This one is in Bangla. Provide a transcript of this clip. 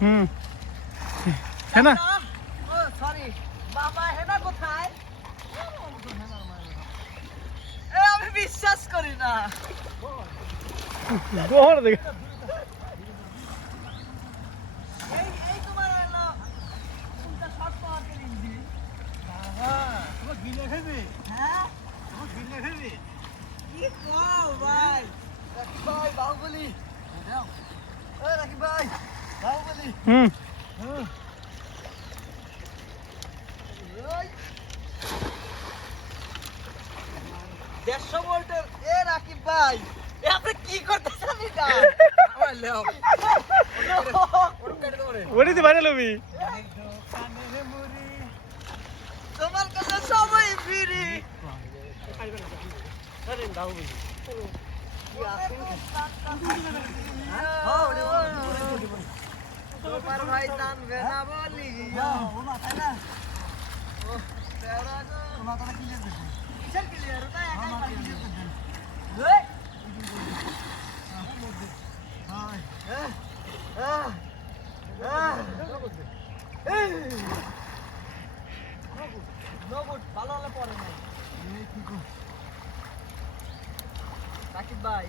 হুম হ্যাঁ না সরি বাবা হেনা কোথায়? আমি বিশ্বাস করি না। গোহর দেখ এই তোমার হলো কোনটা শর্ট পাওয়ার ইঞ্জিন? তোমার গিলে খাইবে হ্যাঁ তোমার গিলে খাইবে কি কও ভাই? রাকিব ভাই বাহুবলি। ওই রাকিব ভাই বাহুবলি। হুম ওই 150 ভোল্টের এ রাকিব ভাই এ আপনি কি করতেছেন এটা? আমার লেও ওর কেটে দাও রে ওরে তো ভাইরাল হবি কানে মুড়ি তোমার কাছে সবাই ফ্রি। আরে দাও বলি তোমার ভাই জানবে না বলি ও মাথায় না ও তেরা গো ও মাথাটা ক্লিয়ার দেখো কিসের ক্লিয়ার ওটা একাই পারি ক্লিয়ার করতে এই নগদ ভালো হলে পরে না রাকিব ভাই